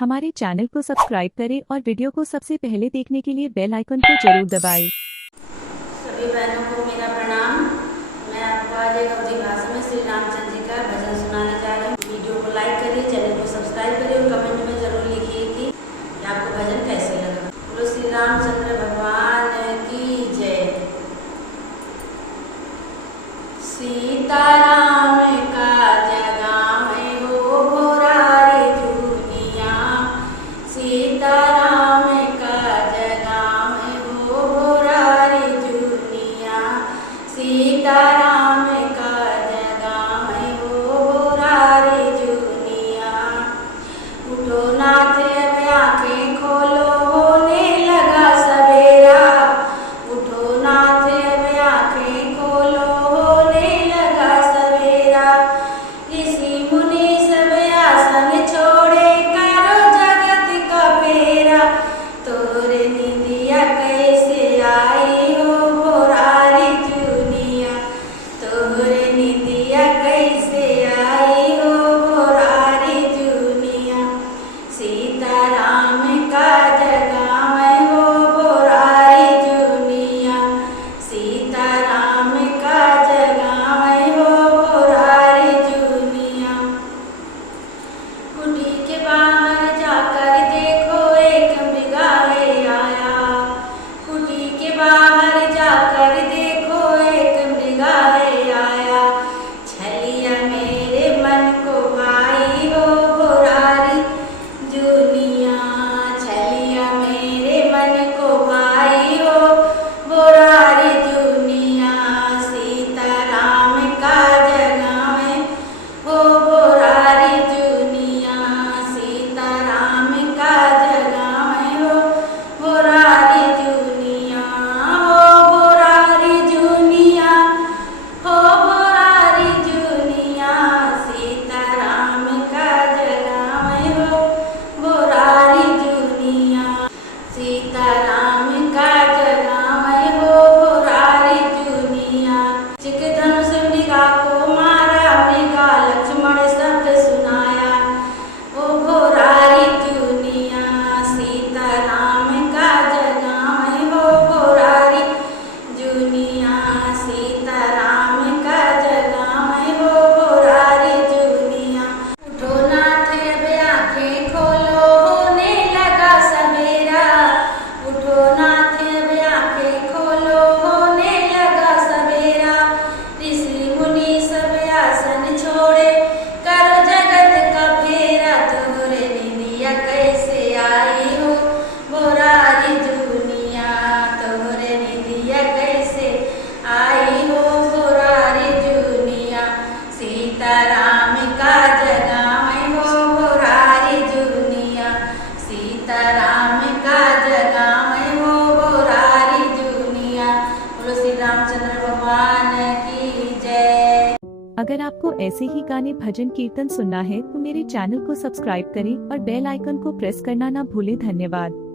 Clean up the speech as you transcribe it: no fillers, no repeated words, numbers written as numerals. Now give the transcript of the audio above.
हमारे चैनल को सब्सक्राइब करें और वीडियो को सबसे पहले देखने के लिए बेल आइकन को जरूर दबाएं। सभी बहनों को मेरा प्रणाम। मैं आपको आज एक अवधी भाषा में श्री रामचंद्र जी का भजन सुनाने जा रही हूँ। वीडियो को लाइक करिए, चैनल को सब्सक्राइब करिए और कमेंट में जरूर लिखिए कि आपको भजन कैसे लगा। बोलो श्री रामचंद्र भगवान की जय। सीताराम का जगाम हो भोरारी दुनिया, सीताराम का जगाम हो भोरारी दुनिया, सीताराम का जगाम हो भोरारी दुनिया। उठो नाथ अब आंखें खोलो, होने लगा सवेरा। उठो नाथ अब आंखें खोलो, होने लगा सवेरा। ऋषि मुनि सब आसन छोड़े, करो जगत का फेरा। तोरे निंदिया कैसे आई हो भोरारी दुनिया, तोरे निंदिया कैसे आई हो भोरारी दुनिया। सीताराम का जगाम हो भोरारी दुनिया, सीताराम का जगाम हो भोरारी दुनिया। कुटी के बाहर जाकर देखो एक मृगालय आया, कुटी के बाहर जाकर देखो एक मृगालय आया। छलिया मेरे मन को भाई हो भोरारी दुनिया, छलिया मेरे मन को भाई हो भोरारी दुनिया। सीताराम का जगाम हो भोरारी दुनिया, सीताराम का जगाम हो भोरारी दुनिया। हो भोरारी दुनिया, हो भोरारी दुनिया, सीताराम का जगाम हो भोरारी दुनिया, सीताराम का जगाम हो भोरारी दुनिया। चिक धनुष मृगा को मारा, मृगा लक्ष्मण शब्द सुनाया। ओ भोरारी दुनिया, सीताराम का जगाम हो भोरारी दुनिया, सीताराम का जगाम हो भोरारी दुनिया। उठो नाथ अब आंखें खोलो, होने लगा सवेरा। उठो नाथ अब आंखें खोलो, होने लगा सवेरा। ऋषि मुनि सब आसन छोड़े, करो जगत का फेरा। तोरे निंदिया कैसे आई हो भोरारी दुनिया, तोरे निंदिया कैसे आई हो भोरारी दुनिया। सीताराम का जगाम हो भोरारी दुनिया, सीताराम का जगाम हो भोरारी दुनिया। बोलो श्री रामचंद्र भगवान की जय। अगर आपको ऐसे ही गाने भजन कीर्तन सुनना है तो मेरे चैनल को सब्सक्राइब करें और बेल आइकन को प्रेस करना ना भूलें। धन्यवाद।